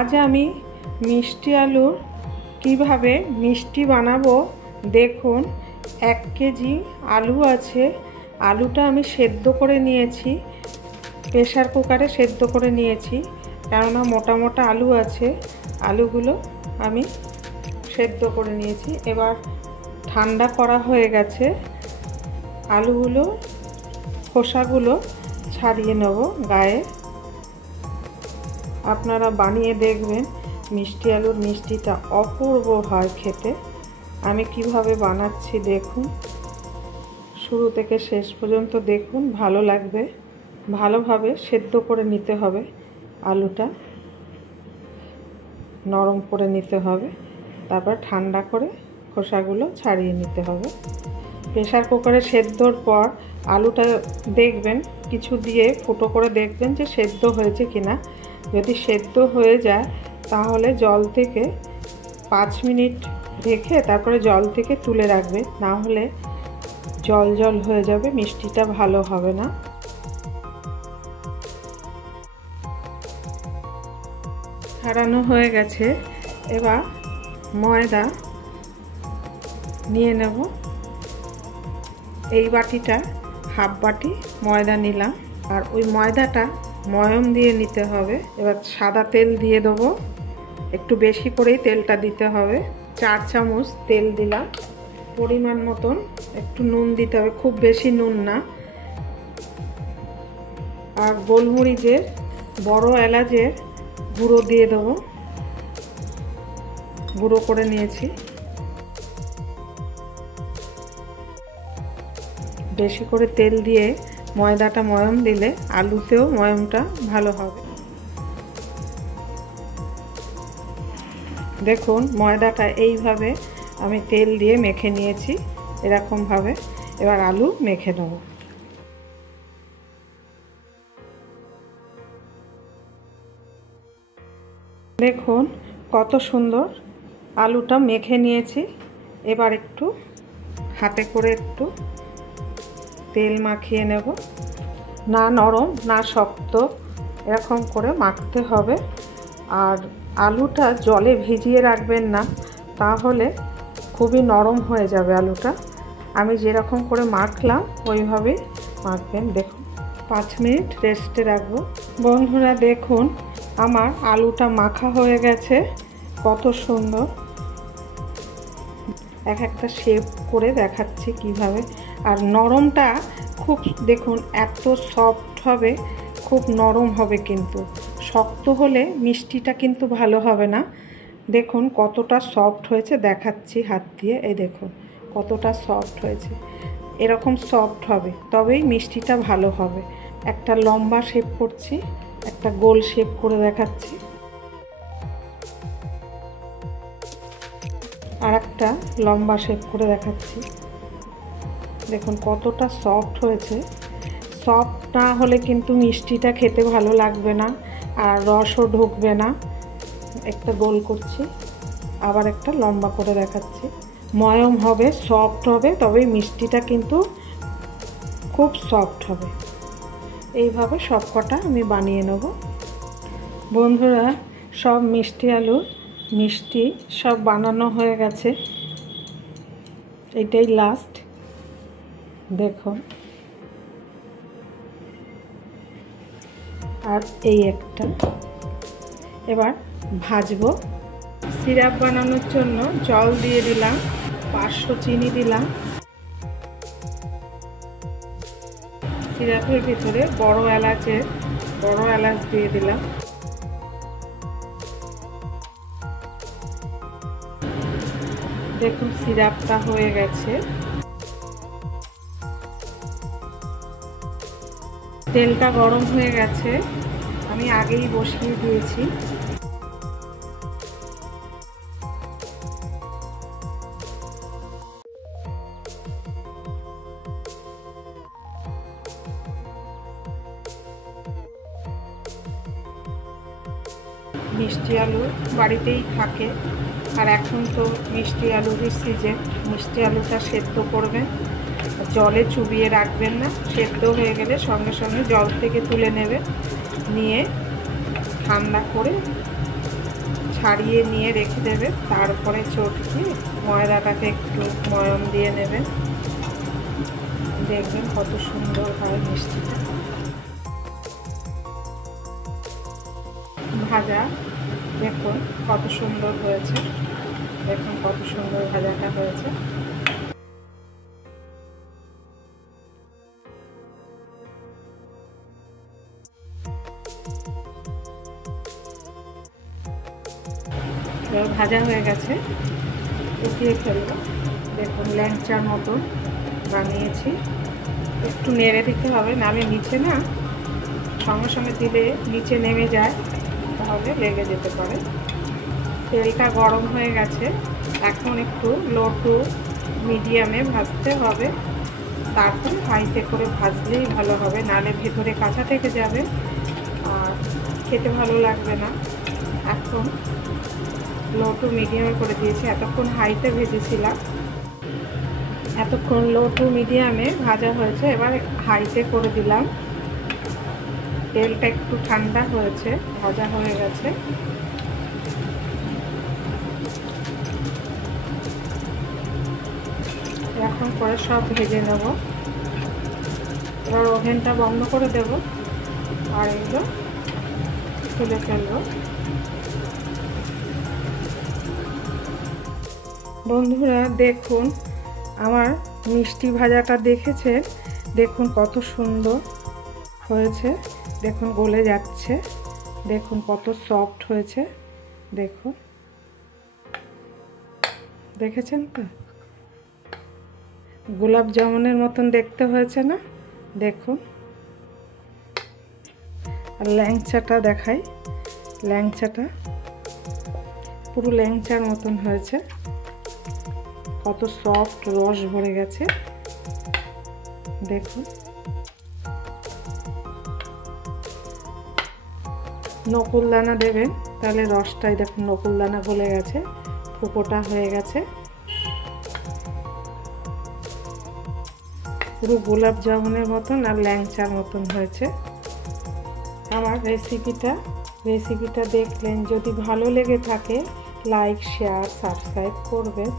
আজ আমি মিষ্টি আলুর কিভাবে মিষ্টি বানাবো দেখুন। 1 কেজি আলু আছে। আলুটা আমি সেদ্ধ করে নিয়েছি, প্রেসার কুকারে সেদ্ধ করে নিয়েছি, কেননা মোটা মোটা আলু আছে। আলুগুলো আমি সেদ্ধ করে নিয়েছি। এবার ঠান্ডা করা হয়ে গেছে। আলুগুলো খোসাগুলো ছাড়িয়ে নেব গায়ে। আপনারা বানিয়ে দেখবেন, মিষ্টি আলুর মিষ্টিটা অপূর্ব হয় খেতে। আমি কিভাবে বানাচ্ছি দেখুন, শুরু থেকে শেষ পর্যন্ত দেখুন, ভালো লাগবে। ভালোভাবে সেদ্ধ করে নিতে হবে, আলুটা নরম করে নিতে হবে, তারপর ঠান্ডা করে খোসাগুলো ছাড়িয়ে নিতে হবে। প্রেসার কুকারে সেদ্ধর পর আলুটা দেখবেন কিছু দিয়ে ফুটো করে দেখবেন যে সেদ্ধ হয়েছে কিনা। যদি সেদ্ধ হয়ে যায় তাহলে জল থেকে 5 মিনিট রেখে তারপরে জল থেকে তুলে রাখবে, না হলে জল জল হয়ে যাবে, মিষ্টিটা ভালো হবে না। ছাড়ানো হয়ে গেছে। এবার ময়দা নিয়ে নেব। এই বাটিটা হাফ বাটি ময়দা নিলাম, আর ওই ময়দাটা ময়ম দিয়ে নিতে হবে। এবার সাদা তেল দিয়ে দেবো, একটু বেশি করেই তেলটা দিতে হবে। 4 চামচ তেল দিলাম। পরিমাণ মতন একটু নুন দিতে হবে, খুব বেশি নুন না। আর গোলমরিচের বড় এলাচের গুঁড়ো দিয়ে দেবো, গুঁড়ো করে নিয়েছি। বেশি করে তেল দিয়ে ময়দাটা ময়ম দিলে আলুতেও ময়মটা ভালো হবে। দেখুন ময়দাটা এইভাবে আমি তেল দিয়ে মেখে নিয়েছি, এরকমভাবে। এবার আলু মেখে নেব। দেখুন কত সুন্দর আলুটা মেখে নিয়েছি। এবার একটু হাতে করে একটু তেল মাখিয়ে নেব, না নরম না শক্ত, এরকম করে মাখতে হবে। আর আলুটা জলে ভিজিয়ে রাখবেন না, তাহলে খুবই নরম হয়ে যাবে আলুটা। আমি যেরকম করে মাখলাম ওইভাবেই মাখবেন। দেখুন 5 মিনিট রেস্টে রাখবো। বন্ধুরা দেখুন আমার আলুটা মাখা হয়ে গেছে, কত সুন্দর। একটা শেপ করে দেখাচ্ছি কিভাবে। আর নরমটা খুব, দেখুন এত সফট হবে, খুব নরম হবে, কিন্তু শক্ত হলে মিষ্টিটা কিন্তু ভালো হবে না। দেখুন কতটা সফট হয়েছে, দেখাচ্ছি হাত দিয়ে। এই দেখুন কতটা সফট হয়েছে। এরকম সফট হবে তবেই মিষ্টিটা ভালো হবে। একটা লম্বা শেপ করছি, একটা গোল শেপ করে দেখাচ্ছি, আর একটা লম্বা শেপ করে দেখাচ্ছি। দেখুন কতটা সফট হয়েছে। সফট না হলে কিন্তু মিষ্টিটা খেতে ভালো লাগবে না, আর রসও ঢুকবে না। একটা গোল করছি, আবার একটা লম্বা করে দেখাচ্ছি। ময়ম হবে, সফট হবে, তবেই মিষ্টিটা কিন্তু খুব সফট হবে। এইভাবে সব কটা আমি বানিয়ে নেব। বন্ধুরা সব মিষ্টি আলুর মিষ্টি সব বানানো হয়ে গেছে, এটাই লাস্ট। দেখুন আর এই একটা। এবার ভাজবো। সিরাপ বানানোর জন্য জল দিয়ে দিলাম, 500 চিনি দিলাম। সিরাপের ভিতরে বড় এলাচ দিয়ে দিলাম। দেখুন সিরাপটা হয়ে গেছে। তেলটা গরম হয়ে গেছে, আমি আগেই বসিয়ে দিয়েছি। মিষ্টি আলু বাড়িতেই থাকে, আর এখন তো মিষ্টি আলুরই সিজন। মিষ্টি আলুটা সেদ্ধ করবেন, জলে চুবিয়ে রাখবেন না। সেদ্ধ হয়ে গেলে সঙ্গে সঙ্গে জল থেকে তুলে নেবেন, নিয়ে ঠান্ডা করে ছাড়িয়ে নিয়ে রেখে দেবে। তারপরে চটকে ময়দাটাকে একটু ময়ম দিয়ে নেবেন, দেখবেন কত সুন্দর হয় মিষ্টিটা। ভাজা দেখুন কত সুন্দর হয়েছে, দেখুন কত সুন্দর ভাজাটা হয়েছে। ভাজা হয়ে গেছে, উঠিয়ে ফেলবো। দেখুন ল্যাংচার মতো বানিয়েছি। একটু নেড়ে দিতে হবে, নাহলে নিচে না সঙ্গে সঙ্গে দিলে নিচে নেমে যায়, তাহলে লেগে যেতে পারে। তেলটা গরম হয়ে গেছে, এখন একটু লো টু মিডিয়ামে ভাজতে হবে, তারপরে হাইতে করে ভাজলেই ভালো হবে, নাহলে ভেতরে কাঁচা থেকে যাবে আর খেতে ভালো লাগবে না। এখন লো টু মিডিয়ামে করে দিয়েছি, এতক্ষণ হাইতে ভেজেছিলাম, এতক্ষণ লো টু মিডিয়ামে ভাজা হয়েছে, এবার হাইতে করে দিলাম। তেলটা একটু ঠান্ডা হয়েছে, ভাজা হয়ে গেছে। এখন করে সব ভেজে নেব। এবার ওভেনটা বন্ধ করে দেব আর এগুলো তুলে ফেলবো। বন্ধুরা দেখুন আমার মিষ্টি ভাজাটা দেখেছেন, দেখুন কত সুন্দর হয়েছে, দেখুন গলে যাচ্ছে, দেখুন কত সফট হয়েছে, দেখুন দেখেছেন তো, গোলাপ জামুনের মতন দেখতে হয়েছে না? দেখুন। আর ল্যাংচাটা দেখাই, ল্যাংচাটা পুরো ল্যাংচার মতন হয়েছে, কত সফট, রস ভরে গেছে, দেখুন। নকুলদানা দেবেন, তাহলে রসটাই দেখুন নকুলদানা গলে গেছে, ফুপোটা হয়ে গেছে, পুরো গোলাপ জামুনের মতন আর ল্যাংচার মতন হয়েছে। আমার রেসিপিটা দেখলেন, যদি ভালো লেগে থাকে লাইক, শেয়ার, সাবস্ক্রাইব করবেন।